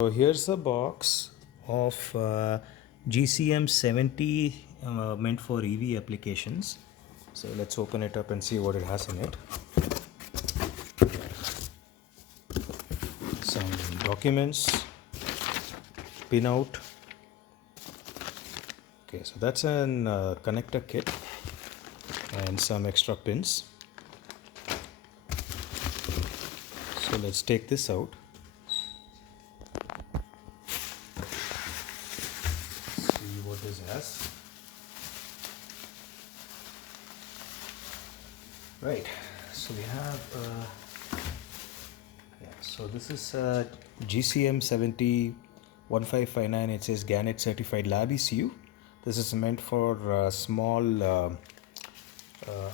So here's a box of GCM70 meant for EV applications. So let's open it up and see what it has in it. Some documents, pinout. Okay, so that's an connector kit and some extra pins. So let's take this out. See what this has. Right, so we have so this is GCM70-1559. It says Gannet certified lab ECU. This is meant for small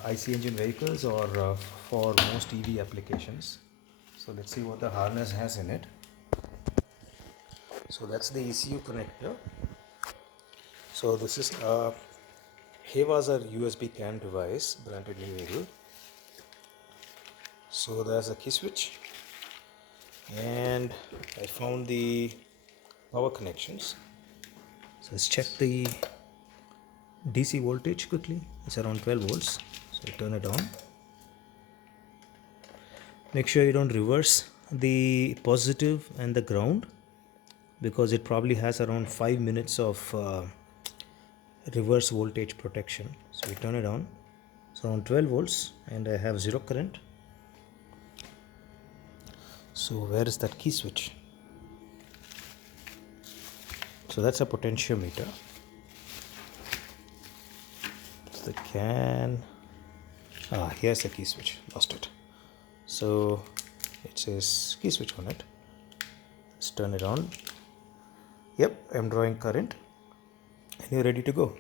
IC engine vehicles or for most EV applications. So let's see what the harness has in it. So that's the ECU connector. So this is a KVASER USB CAN device, branded new label. So there's a key switch, and I found the power connections. So let's check the DC voltage quickly. It's around 12 volts. So turn it on. Make sure you don't reverse the positive and the ground, because it probably has around 5 minutes of reverse voltage protection. So we turn it on. It's around 12 volts and I have zero current. So where is that key switch? So that's a potentiometer. It's the CAN. Here's the key switch. Lost it. So it says key switch on it. Let's turn it on. Yep, I'm drawing current and you're ready to go.